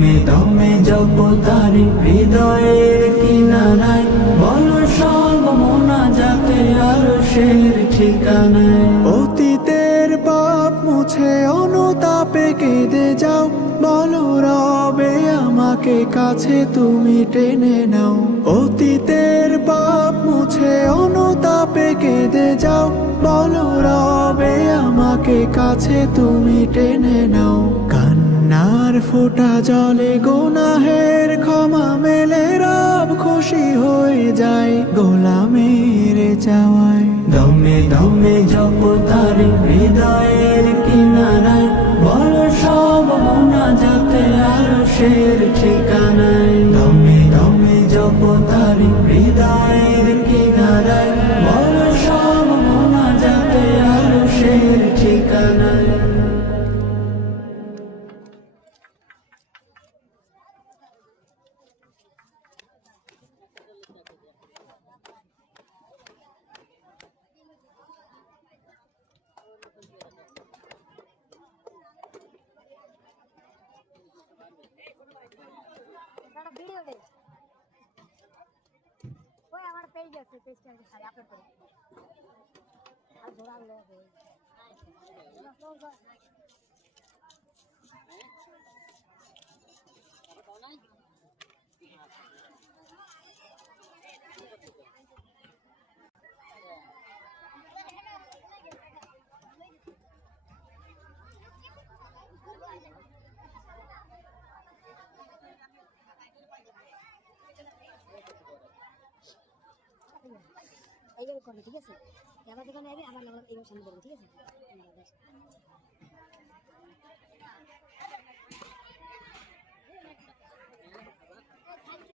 দমে দমে জপ তারি হৃদয়ের কিনারায়, বলো সব মোনাজাতে আরশের ঠিকানায়। অতীতের পাপ মুছে অনুতাপে কেঁদে যাও, বলো রবে আমাকে কাছে তুমি টেনে নাও। অতীতের পাপ মুছে অনুতাপে কেঁদে যাও, বলো রবে আমাকে কাছে তুমি টেনে নাও। কান্নার ফোঁটা জলে গুনাহের ক্ষমা মেলে, রব খুশি হয়ে যায় গোলামের চাওয়ায়। দমে দমে জপ তারি হৃদয়ের কিনারায়, বলো সব মোনাজাতে আরশের ঠিকানায়। দমে দমে জপ তারি হৃদয়ের কিনারায়, বলো সব মোনাজাতে আরশের ঠিকানায়। ভিডিও দে ওই আমার পেজ আছে, পেজটা আমি খালি আপলোড করি আর জোড়া লোক এইভাবে করবে, ঠিক আছে? আমার দোকানে আসবে, আমার এইভাবে সামনে করবে, ঠিক আছে?